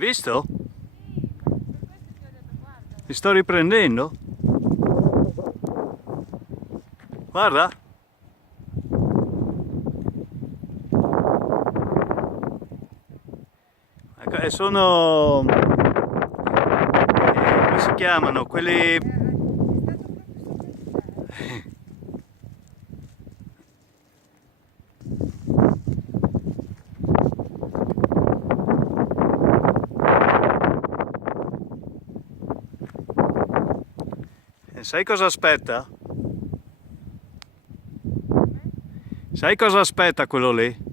visto? Sì, per questo ti ho detto guarda. Ti sto riprendendo? Guarda. Ecco, e sono... come si chiamano? Quelli... È stato proprio sopra di te. Sai cosa aspetta? Sai cosa aspetta quello lì?